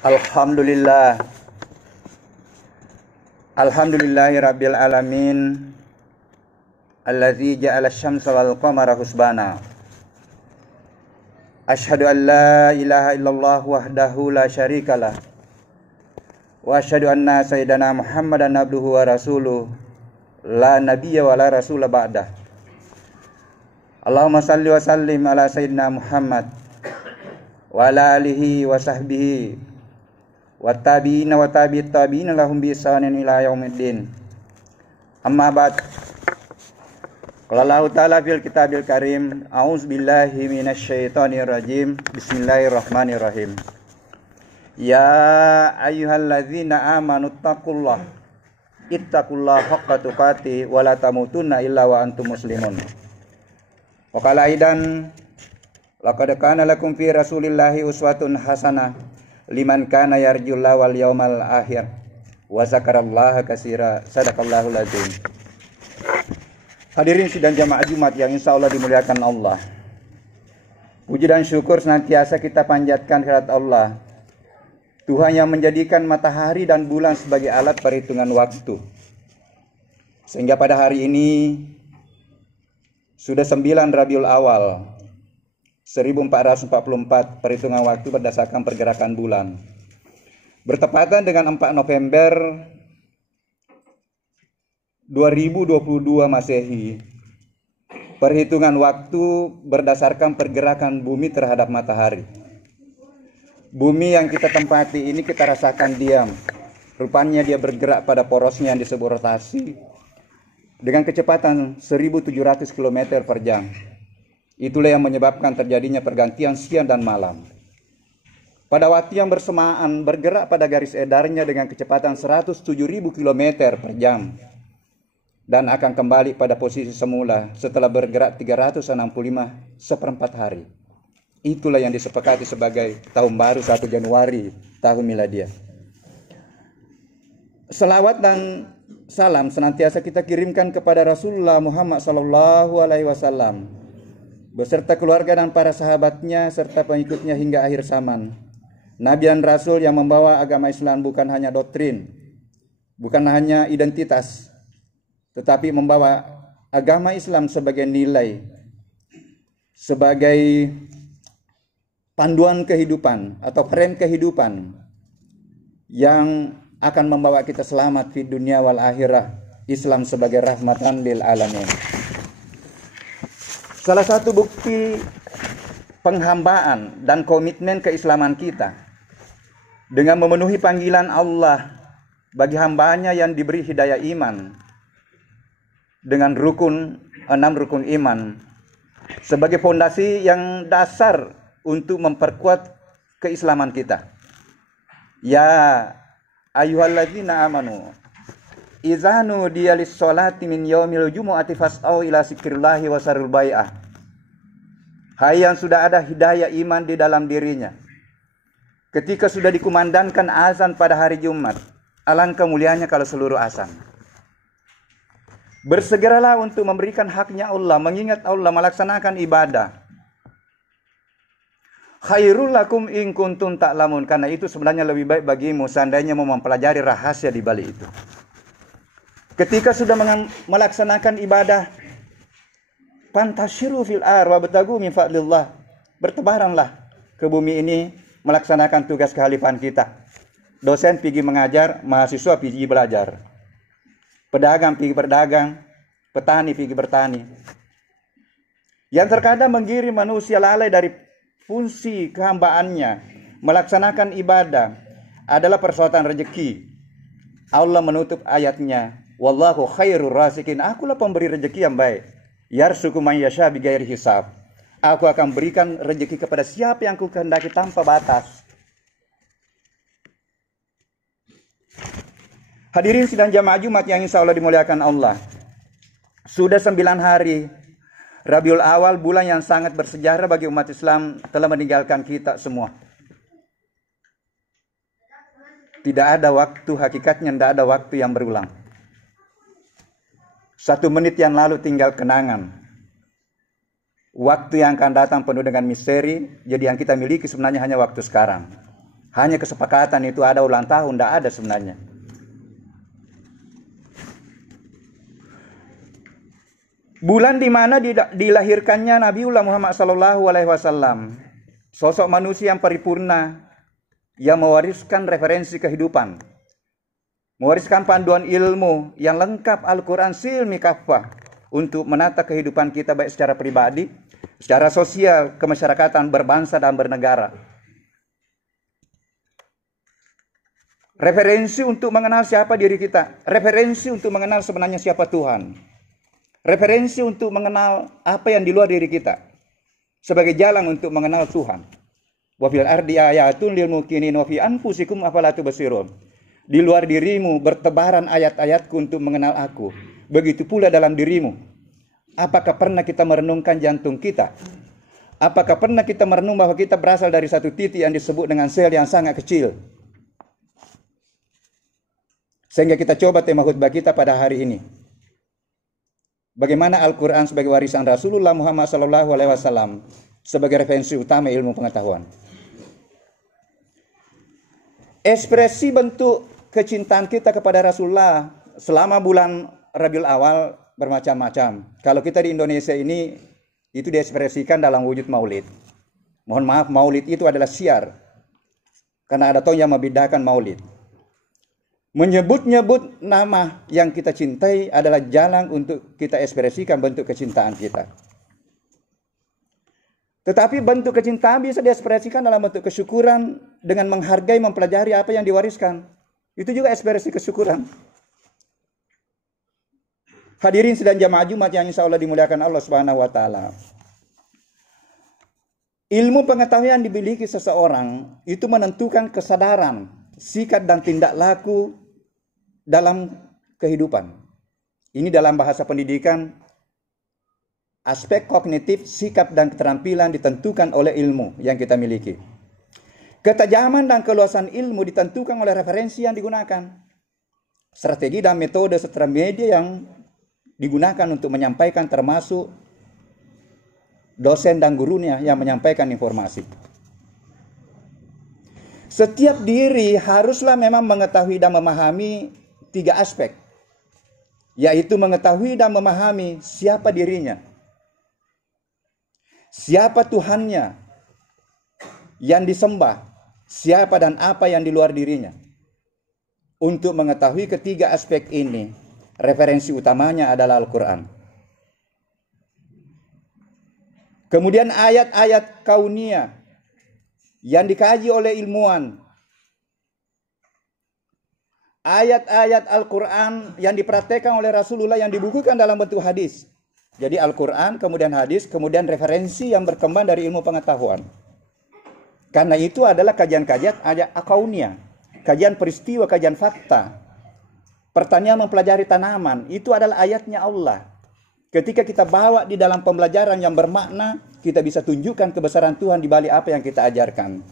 Alhamdulillah. Alhamdulillahirabbil alamin. Allazi ja'ala asy-syamsa wal qamara husbana. Asyhadu an la ilaha illallah wahdahu la syarikalah. Wa asyhadu anna sayyidana Muhammadan abduhu wa rasuluh. La nabiyya wa la rasula ba'dah. Allahumma salli wa sallim ala sayyidina Muhammad wa ala alihi wa sahbihi wa tabi'ina wa tabi'it tabi'ina lahum bi ihsanin ila yaumiddin. Amma ba'd. Qala Allah Ta'ala fil kitabil karim, a'udzubillahi minasyaitonir rajim. Bismillahirrahmanirrahim. Ya ayyuhalladzina amanu ittaqullaha haqqa tuqatih wa la tamutunna illa wa antum muslimun. Wa qala aidan laqad kana lakum fi rasulillahi uswatun hasanah liman kana yarjullaha wal yawmal akhir wa zakarallaha katsira. Sadaqallahul azim. Hadirin sidang jamaah Jumat yang insyaallah dimuliakan Allah. Puji dan syukur senantiasa kita panjatkan kehadirat Allah, Tuhan yang menjadikan matahari dan bulan sebagai alat perhitungan waktu. Sehingga pada hari ini sudah 9 Rabiul Awal 1444 perhitungan waktu berdasarkan pergerakan bulan. Bertepatan dengan 4 November 2022 Masehi. Perhitungan waktu berdasarkan pergerakan bumi terhadap matahari. Bumi yang kita tempati ini kita rasakan diam. Rupanya dia bergerak pada porosnya yang disebut rotasi dengan kecepatan 1700 km per jam. Itulah yang menyebabkan terjadinya pergantian siang dan malam. Pada waktu yang bersamaan bergerak pada garis edarnya dengan kecepatan 107.000 km per jam. Dan akan kembali pada posisi semula setelah bergerak 365 seperempat hari. Itulah yang disepakati sebagai tahun baru 1 Januari tahun miladiah. Selawat dan salam senantiasa kita kirimkan kepada Rasulullah Muhammad SAW beserta keluarga dan para sahabatnya serta pengikutnya hingga akhir zaman. Nabi dan Rasul yang membawa agama Islam bukan hanya doktrin, bukan hanya identitas, tetapi membawa agama Islam sebagai nilai, sebagai panduan kehidupan atau frame kehidupan yang akan membawa kita selamat di dunia wal akhirah. Islam sebagai rahmatan lil alamin. Salah satu bukti penghambaan dan komitmen keislaman kita dengan memenuhi panggilan Allah bagi hambanya yang diberi hidayah iman dengan 6 rukun iman sebagai fondasi yang dasar untuk memperkuat keislaman kita. Ya ayyuhalladzina amanu idza nudiya lis-sholati min yaumil jumu'ati fas'au ila zikrillahi wa sarul bai'ah. Hai yang sudah ada hidayah iman di dalam dirinya, ketika sudah dikumandangkan azan pada hari Jumat, alangkah mulianya kalau seluruh azan. Bersegeralah untuk memberikan haknya Allah, mengingat Allah, melaksanakan ibadah. Khairul lakum in kuntum ta'lamun, karena itu sebenarnya lebih baik bagimu seandainya mau mempelajari rahasia di balik itu. Ketika sudah melaksanakan ibadah, fantashiru fil ar wa batagu min fadlillah. Bertebaranlah ke bumi ini melaksanakan tugas kekhalifahan kita. Dosen pergi mengajar, mahasiswa pergi belajar. Pedagang pergi berdagang, petani pergi bertani. Yang terkadang menggiring manusia lalai dari fungsi kehambaannya, melaksanakan ibadah adalah persoalan rezeki. Allah menutup ayatnya, wallahu khairur razikin. Akulah pemberi rezeki yang baik. Yarzuqu man yasha bighairi hisab. Aku akan berikan rezeki kepada siapa yang kukehendaki tanpa batas. Hadirin sidang jamaah Jumat yang insyaallah dimuliakan Allah. Sudah 9 hari Rabiul Awal, bulan yang sangat bersejarah bagi umat Islam, telah meninggalkan kita semua. Tidak ada waktu, hakikatnya tidak ada waktu yang berulang. 1 menit yang lalu tinggal kenangan. Waktu yang akan datang penuh dengan misteri, jadi yang kita miliki sebenarnya hanya waktu sekarang. Hanya kesepakatan itu ada ulang tahun, tidak ada sebenarnya. Bulan di mana dilahirkannya Nabiullah Muhammad SAW, sosok manusia yang paripurna, yang mewariskan referensi kehidupan, mewariskan panduan ilmu yang lengkap, Al-Quran silmi kafah, untuk menata kehidupan kita baik secara pribadi, secara sosial, kemasyarakatan, berbangsa dan bernegara. Referensi untuk mengenal siapa diri kita, referensi untuk mengenal sebenarnya siapa Tuhan, referensi untuk mengenal apa yang di luar diri kita, sebagai jalan untuk mengenal Tuhan. Wa fil ardi ayatun lil muqinin wa fi anfusikum afala tubsirun. Di luar dirimu bertebaran ayat-ayatku untuk mengenal aku. Begitu pula dalam dirimu. Apakah pernah kita merenungkan jantung kita? Apakah pernah kita merenung bahwa kita berasal dari satu titik yang disebut dengan sel yang sangat kecil? Sehingga kita coba tema khutbah kita pada hari ini. Bagaimana Al-Quran sebagai warisan Rasulullah Muhammad SAW sebagai referensi utama ilmu pengetahuan. Ekspresi bentuk kecintaan kita kepada Rasulullah selama bulan Rabiul Awal bermacam-macam. Kalau kita di Indonesia ini, itu diekspresikan dalam wujud maulid. Mohon maaf, maulid itu adalah syiar. Karena ada toh yang membedakan maulid. Menyebut-nyebut nama yang kita cintai adalah jalan untuk kita ekspresikan bentuk kecintaan kita. Tetapi bentuk kecintaan bisa diekspresikan dalam bentuk kesyukuran dengan menghargai, mempelajari apa yang diwariskan. Itu juga ekspresi kesyukuran. Hadirin sedang jamaah Jumat yang insya Allah dimuliakan Allah Subhanahu wa Ta'ala. Ilmu pengetahuan yang dimiliki seseorang itu menentukan kesadaran, sikap dan tindak laku dalam kehidupan. Ini dalam bahasa pendidikan, aspek kognitif, sikap dan keterampilan ditentukan oleh ilmu yang kita miliki. Ketajaman dan keluasan ilmu ditentukan oleh referensi yang digunakan. Strategi dan metode serta media yang digunakan untuk menyampaikan, termasuk dosen dan gurunya yang menyampaikan informasi. Setiap diri haruslah memang mengetahui dan memahami 3 aspek, yaitu mengetahui dan memahami siapa dirinya, siapa Tuhannya yang disembah, siapa dan apa yang di luar dirinya. Untuk mengetahui ketiga aspek ini, referensi utamanya adalah Al-Quran. Kemudian ayat-ayat kauniyah yang dikaji oleh ilmuwan. Ayat-ayat Al-Quran yang dipraktekkan oleh Rasulullah yang dibukukan dalam bentuk hadis. Jadi Al-Quran, kemudian hadis, kemudian referensi yang berkembang dari ilmu pengetahuan. Karena itu adalah kajian-kajian ayat kauniyah, kajian peristiwa, kajian fakta. Pertanian mempelajari tanaman, itu adalah ayatnya Allah. Ketika kita bawa di dalam pembelajaran yang bermakna, kita bisa tunjukkan kebesaran Tuhan di balik apa yang kita ajarkan.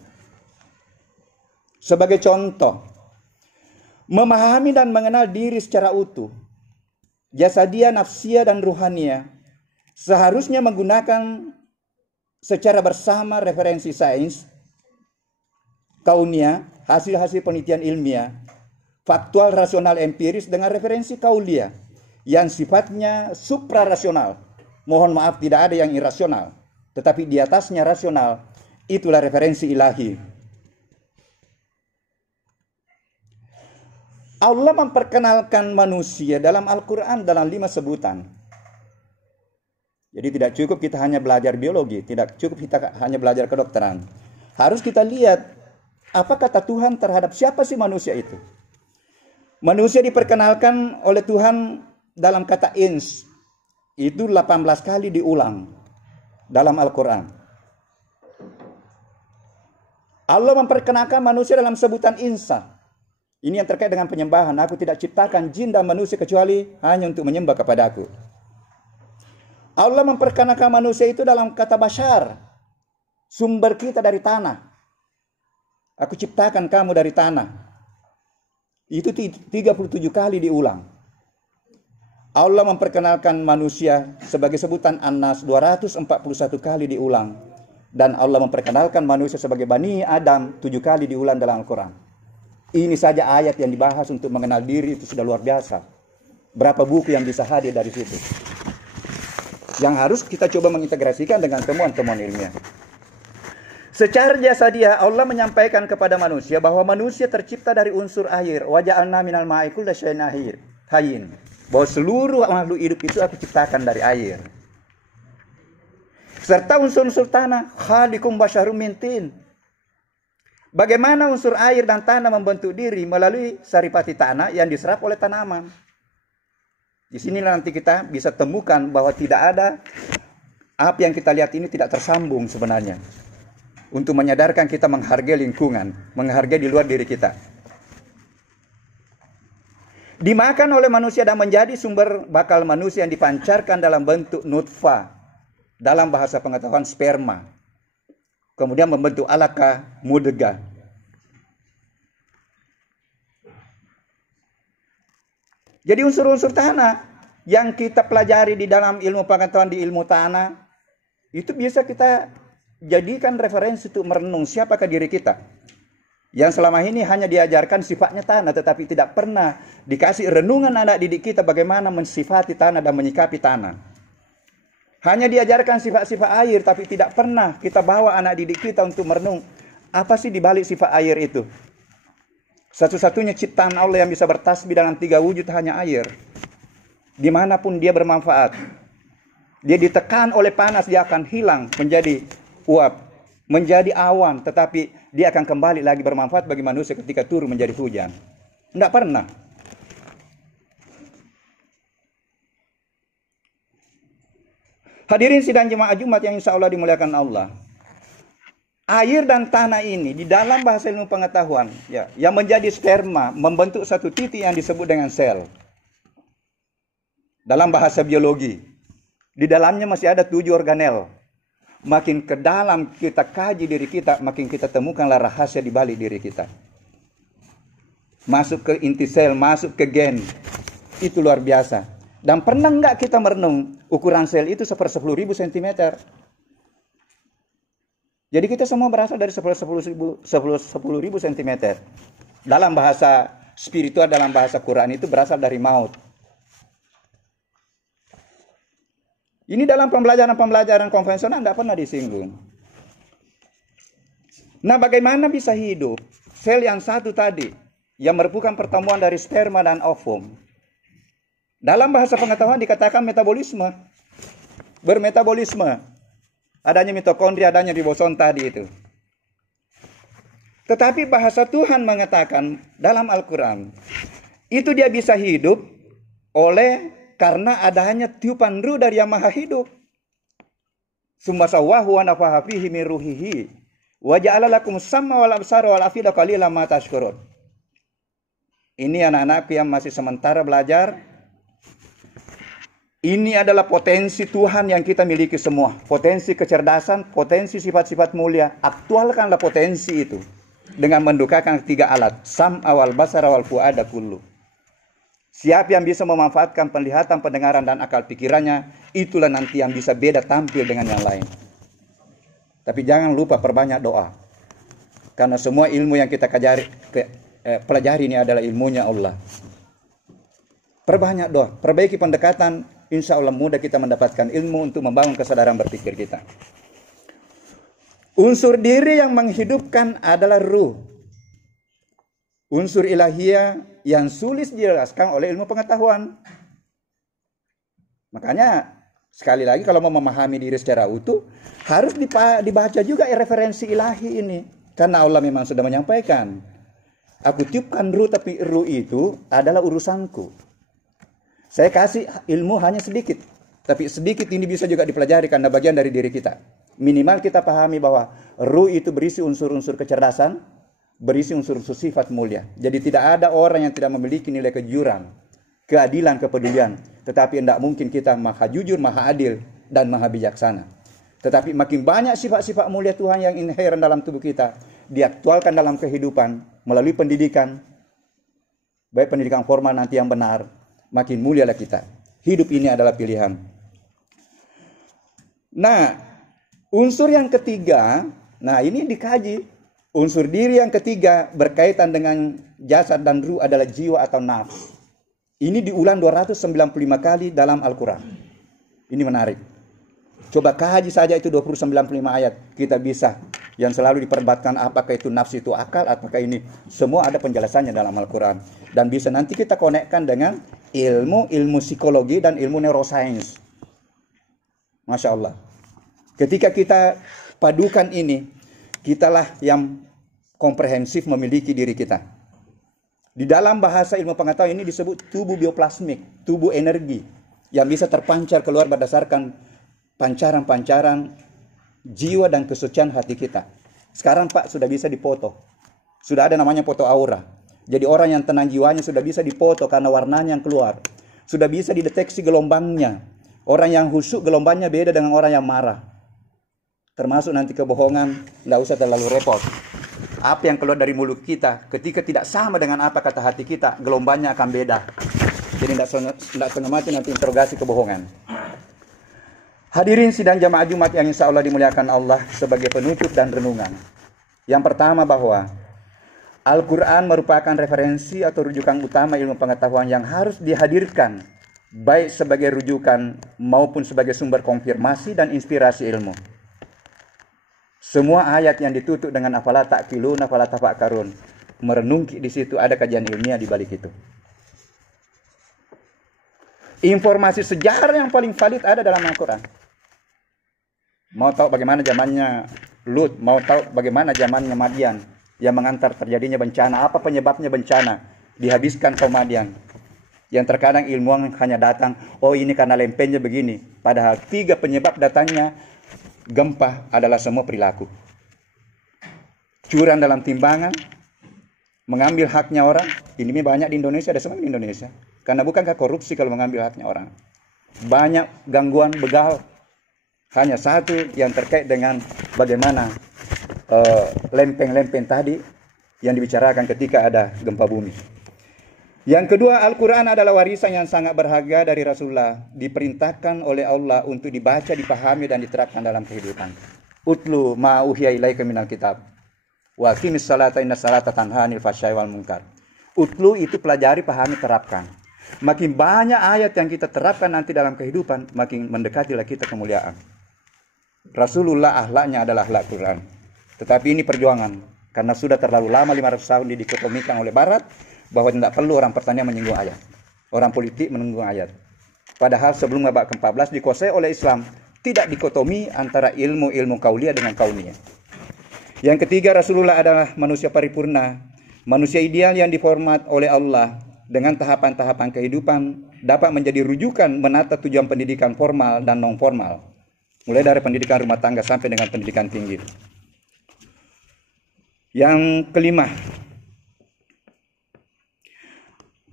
Sebagai contoh, memahami dan mengenal diri secara utuh, jasadia, nafsia, dan ruhania, seharusnya menggunakan secara bersama referensi sains, kauniyah, hasil-hasil penelitian ilmiah, faktual, rasional, empiris, dengan referensi kauliyah yang sifatnya suprarasional. Mohon maaf, tidak ada yang irasional, tetapi di atasnya rasional. Itulah referensi ilahi. Allah memperkenalkan manusia dalam Al-Quran dalam 5 sebutan. Jadi tidak cukup kita hanya belajar biologi, tidak cukup kita hanya belajar kedokteran. Harus kita lihat apa kata Tuhan terhadap siapa sih manusia itu. Manusia diperkenalkan oleh Tuhan dalam kata ins. Itu 18 kali diulang dalam Al-Quran. Allah memperkenalkan manusia dalam sebutan insa. Ini yang terkait dengan penyembahan. Aku tidak ciptakan jin dan manusia kecuali hanya untuk menyembah kepada aku. Allah memperkenalkan manusia itu dalam kata bashar. Sumber kita dari tanah. Aku ciptakan kamu dari tanah. Itu 37 kali diulang. Allah memperkenalkan manusia sebagai sebutan An-Nas 241 kali diulang. Dan Allah memperkenalkan manusia sebagai Bani Adam 7 kali diulang dalam Al-Quran. Ini saja ayat yang dibahas untuk mengenal diri itu sudah luar biasa. Berapa buku yang bisa hadir dari situ. Yang harus kita coba mengintegrasikan dengan temuan-temuan ilmiah. Secara jasa dia, Allah menyampaikan kepada manusia bahwa manusia tercipta dari unsur air. Wa ja'alna minal ma'i kulla syai'in hayyin. Bahwa seluruh makhluk hidup itu aku ciptakan dari air. Serta unsur-unsur tanah, khaliqum basyarum min tin. Bagaimana unsur air dan tanah membentuk diri melalui saripati tanah yang diserap oleh tanaman. Di sinilah nanti kita bisa temukan bahwa tidak ada apa yang kita lihat ini tidak tersambung sebenarnya. Untuk menyadarkan kita menghargai lingkungan, menghargai di luar diri kita. Dimakan oleh manusia dan menjadi sumber bakal manusia yang dipancarkan dalam bentuk nutfah. Dalam bahasa pengetahuan sperma. Kemudian membentuk alaka mudghah. Jadi unsur-unsur tanah yang kita pelajari di dalam ilmu pengetahuan di ilmu tanah, itu bisa kita jadikan referensi untuk merenung siapakah diri kita. Yang selama ini hanya diajarkan sifatnya tanah, tetapi tidak pernah dikasih renungan anak didik kita bagaimana mensifati tanah dan menyikapi tanah. Hanya diajarkan sifat-sifat air, tapi tidak pernah kita bawa anak didik kita untuk merenung apa sih dibalik sifat air itu. Satu-satunya ciptaan Allah yang bisa bertasbih dalam 3 wujud hanya air. Dimanapun dia bermanfaat. Dia ditekan oleh panas, dia akan hilang menjadi uap, menjadi awan, tetapi dia akan kembali lagi bermanfaat bagi manusia ketika turun menjadi hujan. Tidak pernah. Hadirin sidang jemaah Jumat yang insya Allah dimuliakan Allah. Air dan tanah ini di dalam bahasa ilmu pengetahuan, ya, yang menjadi sperma membentuk satu titik yang disebut dengan sel. Dalam bahasa biologi, di dalamnya masih ada 7 organel. Makin ke dalam kita kaji diri kita, makin kita temukanlah rahasia di balik diri kita. Masuk ke inti sel, masuk ke gen, itu luar biasa. Dan pernah enggak kita merenung ukuran sel itu 10.000 cm. Jadi kita semua berasal dari 10.000 cm. Dalam bahasa spiritual, dalam bahasa Quran itu berasal dari maut. Ini dalam pembelajaran konvensional tidak pernah disinggung. Nah, bagaimana bisa hidup sel yang satu tadi yang merupakan pertemuan dari sperma dan ovum? Dalam bahasa pengetahuan dikatakan metabolisme. Bermetabolisme. Adanya mitokondria, adanya ribosom tadi itu. Tetapi bahasa Tuhan mengatakan dalam Al-Quran, itu dia bisa hidup karena adanya tiupan ruh dari yang maha hidup. Summa sawwahu wa nafaha fihi min ruhihi wa ja'ala lakum sam'a wal absara wal afida qalilan ma tashkurun. Ini anak-anak yang masih sementara belajar. Ini adalah potensi Tuhan yang kita miliki semua. Potensi kecerdasan, potensi sifat-sifat mulia. Aktualkanlah potensi itu dengan mendukakan 3 alat. Sam'a wal basara wal fu'ada kullu. Siapa yang bisa memanfaatkan penglihatan, pendengaran, dan akal pikirannya, itulah nanti yang bisa beda tampil dengan yang lain. Tapi jangan lupa perbanyak doa. Karena semua ilmu yang kita pelajari ini adalah ilmunya Allah. Perbanyak doa, perbaiki pendekatan. Insya Allah mudah kita mendapatkan ilmu untuk membangun kesadaran berpikir kita. Unsur diri yang menghidupkan adalah ruh. Unsur ilahiyah yang sulit dijelaskan oleh ilmu pengetahuan. Makanya sekali lagi kalau mau memahami diri secara utuh, harus dibaca juga referensi ilahi ini. Karena Allah memang sudah menyampaikan, aku tiupkan ruh, tapi ruh itu adalah urusanku. Saya kasih ilmu hanya sedikit, tapi sedikit ini bisa juga dipelajari karena bagian dari diri kita. Minimal kita pahami bahwa ruh itu berisi unsur-unsur kecerdasan, berisi unsur-unsur sifat mulia. Jadi tidak ada orang yang tidak memiliki nilai kejujuran, keadilan, kepedulian. Tetapi tidak mungkin kita maha jujur, maha adil, dan maha bijaksana. Tetapi makin banyak sifat-sifat mulia Tuhan yang inherent dalam tubuh kita, diaktualkan dalam kehidupan, melalui pendidikan, baik pendidikan formal nanti yang benar, makin mulialah kita. Hidup ini adalah pilihan. Nah, Unsur yang ketiga, nah ini dikaji. Unsur diri yang ketiga berkaitan dengan jasad dan ruh adalah jiwa atau nafs. Ini diulang 295 kali dalam Al-Quran. Ini menarik. Coba kaji saja itu 295 ayat. Kita bisa. Yang selalu diperdebatkan apakah itu nafs itu akal, apakah ini. Semua ada penjelasannya dalam Al-Quran. Dan bisa nanti kita konekkan dengan ilmu psikologi dan ilmu neuroscience. Masya Allah. Ketika kita padukan ini, kitalah yang komprehensif memiliki diri kita. Di dalam bahasa ilmu pengetahuan ini disebut tubuh bioplasmik, tubuh energi yang bisa terpancar keluar berdasarkan pancaran-pancaran jiwa dan kesucian hati kita. Sekarang Pak sudah bisa dipoto. Sudah ada namanya foto aura. Jadi orang yang tenang jiwanya sudah bisa dipoto karena warnanya yang keluar. Sudah bisa dideteksi gelombangnya. Orang yang khusyuk gelombangnya beda dengan orang yang marah. Termasuk nanti kebohongan, tidak usah terlalu repot. Apa yang keluar dari mulut kita, ketika tidak sama dengan apa kata hati kita, gelombangnya akan beda. Jadi tidak setengah mati nanti interogasi kebohongan. Hadirin sidang jamaah Jumat yang insya Allah dimuliakan Allah sebagai penutup dan renungan. Yang pertama bahwa Al-Quran merupakan referensi atau rujukan utama ilmu pengetahuan yang harus dihadirkan, baik sebagai rujukan maupun sebagai sumber konfirmasi dan inspirasi ilmu. Semua ayat yang ditutup dengan afala ta'qilun, afala tafakkarun, merenungki di situ ada kajian ilmiah di balik itu. Informasi sejarah yang paling valid ada dalam Al-Quran. Mau tahu bagaimana zamannya Lut, mau tahu bagaimana zamannya Madian yang mengantar terjadinya bencana, apa penyebabnya bencana, dihabiskan kaum Madian. Yang terkadang ilmuwan hanya datang, oh ini karena lempengnya begini, padahal 3 penyebab datangnya gempa adalah semua perilaku. Curang dalam timbangan, mengambil haknya orang, ini banyak di Indonesia, ada semua di Indonesia. Karena bukankah korupsi kalau mengambil haknya orang? Banyak gangguan begal. Hanya satu yang terkait dengan bagaimana lempeng-lempeng tadi yang dibicarakan ketika ada gempa bumi. Yang kedua, Al-Quran adalah warisan yang sangat berharga dari Rasulullah. Diperintahkan oleh Allah untuk dibaca, dipahami, dan diterapkan dalam kehidupan. Utlu ma uhiya ilaika minal kitab. Wa aqimis salata inna salata tanha 'anil fahsya'i wal munkar. Utlu itu pelajari, pahami, terapkan. Makin banyak ayat yang kita terapkan nanti dalam kehidupan, makin mendekatilah kita kemuliaan. Rasulullah akhlaknya adalah akhlak Quran. Tetapi ini perjuangan. Karena sudah terlalu lama 500 tahun didikotomikan oleh Barat, bahwa tidak perlu orang pertanian menyinggung ayat. Orang politik menyinggung ayat. Padahal sebelum abad ke-14 dikuasai oleh Islam, tidak dikotomi antara ilmu kauliyah dengan kauniyah. Yang ketiga, Rasulullah adalah manusia paripurna, manusia ideal yang diformat oleh Allah dengan tahapan-tahapan kehidupan, dapat menjadi rujukan menata tujuan pendidikan formal dan non formal. Mulai dari pendidikan rumah tangga sampai dengan pendidikan tinggi. Yang kelima,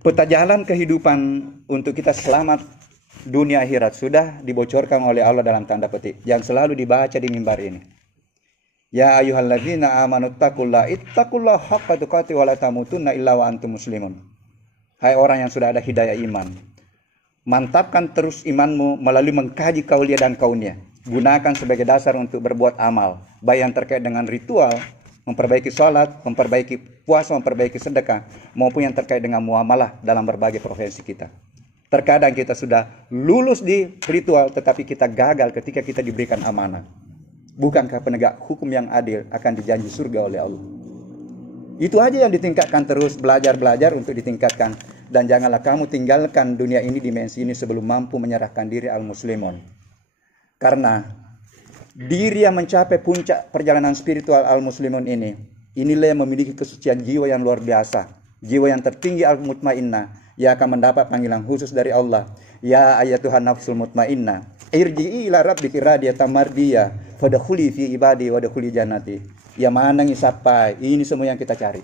peta jalan kehidupan untuk kita selamat dunia akhirat sudah dibocorkan oleh Allah dalam tanda petik yang selalu dibaca di mimbar ini. Ya ayyuhalladzina amanu ittaqullaha haqqa tuqatih wa la tamutunna illa wa antum muslimun. Hai orang yang sudah ada hidayah iman, mantapkan terus imanmu melalui mengkaji kauliyah dan kauniyah. Gunakan sebagai dasar untuk berbuat amal, baik yang terkait dengan ritual, memperbaiki sholat, memperbaiki puasa, memperbaiki sedekah, maupun yang terkait dengan muamalah dalam berbagai profesi kita. Terkadang kita sudah lulus di ritual, tetapi kita gagal ketika kita diberikan amanah. Bukankah penegak hukum yang adil akan dijanji surga oleh Allah? Itu aja yang ditingkatkan terus, belajar untuk ditingkatkan. Dan janganlah kamu tinggalkan dunia ini, dimensi ini, sebelum mampu menyerahkan diri al-muslimun. Karena diri yang mencapai puncak perjalanan spiritual al-muslimun inilah yang memiliki kesucian jiwa yang luar biasa. Jiwa yang tertinggi al-mutmainnah, yang akan mendapat panggilan khusus dari Allah. Ya ayyatuhan nafsul mutmainnah, irji'i ila rabbiki radiyatan mardiyah, fadkhuli fi ibadi wadkhuli jannati. Yang mana ngisapai, ini semua yang kita cari.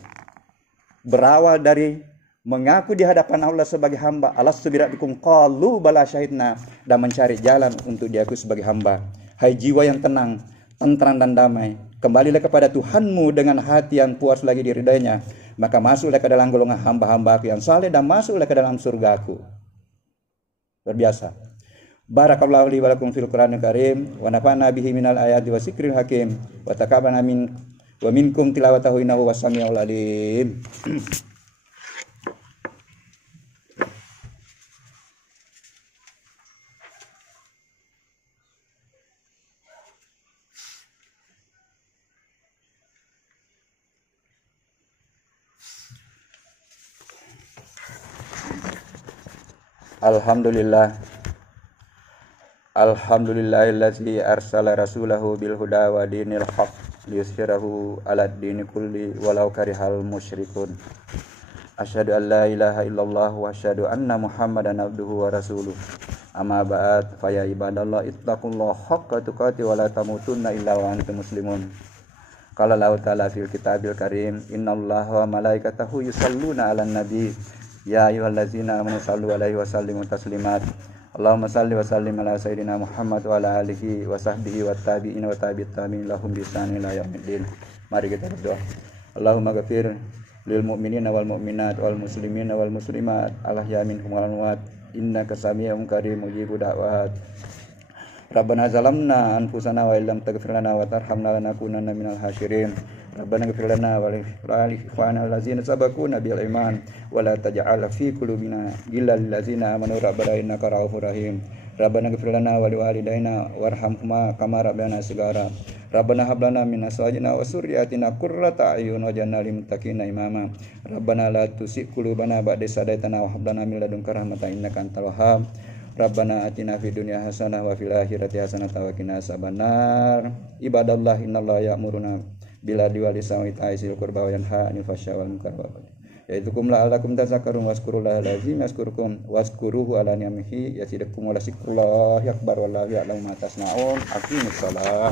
Berawal dari mengaku di hadapan Allah sebagai hamba, alastu birabbikum qalu bala syahidna, dan mencari jalan untuk diakui sebagai hamba. Hai jiwa yang tenang, tentram dan damai, kembalilah kepada Tuhanmu dengan hati yang puas lagi diridainya, maka masuklah ke dalam golongan hamba-hamba yang saleh dan masuklah ke dalam surgaku. Luar biasa. Barakallahu li wa lakum fil Qur'anil Karim wa nafa'na bihi minal ayati wa zikril hakim wa taqabbal amin wa minkum tilawatahu innahu was-sami'ul alim. Alhamdulillahillazi arsala rasulahu bil huda wa dinil haq liyuzhirahu 'alad dini kulli walau karihal musyrikun. Asyhadu an la ilaha illallah wa asyhadu anna Muhammadan abduhu wa rasuluh. Amma ba'd, fa ya ibadallah ittaqullaha haqqa tuqatih wa la tamutunna illa wa antum muslimun. Qala Allah ta'ala fil kitabil karim, innallaha wa malaikatahu yusholluna 'alan nabi. Ya ayyuhallazina amanu shallu 'alaihi wa sallimu taslimat. Allahumma salli wa sallim ala sayyidina Muhammad wa ala alihi wa sahbihi wa tabi'in wa tabi'it tabi'in lahum bi ihsan ila yaumiddin. Mari kita berdoa. Allahumma ghafir lil mu'minina wal mu'minat wal muslimina wal muslimat al-ahya minhum wal amwat innaka sami'un qareeb mujibud da'wat. Rabbana zalamna anfusana wa illam taghfir lana wa tarhamna lanakunanna minal hasyirin. Rabbana ighfir lana wa li ikhwana allazina sabaquna bil iman wa la taj'al fi qulubina ghillan lil ladzina amanu rabbana innaka ra'ufur rahim. Rabbana ighfir lana wa li walidaina warhamhuma kama rabbayana shighara. Rabbana hab lana min azwajina wa dzurriyyatina qurrata a'yun waj'alna lil muttaqina imama. Rabbana la tuzigh qulubana ba'da idh hadaytana wa hab lana min ladunka rahmatan innaka antal wahhab. Rabbana atina fid dunya hasanah wa fil akhirati hasanah wa qina azabannar. Ibadallah innallaha ya'muruna bil adli wal ihsani wa ita'i dzil qurba wa yanha 'anil fahsya'i wal munkari wal baghi. Yaidukum la'allakum tadhakkarun wazkurullaha lazim yazkurkum wazkuruhu ala ni'amihi yazidukum wa la zikrullahi akbar wallahu ya'lamu ma tasna'un. Aqimus shalah.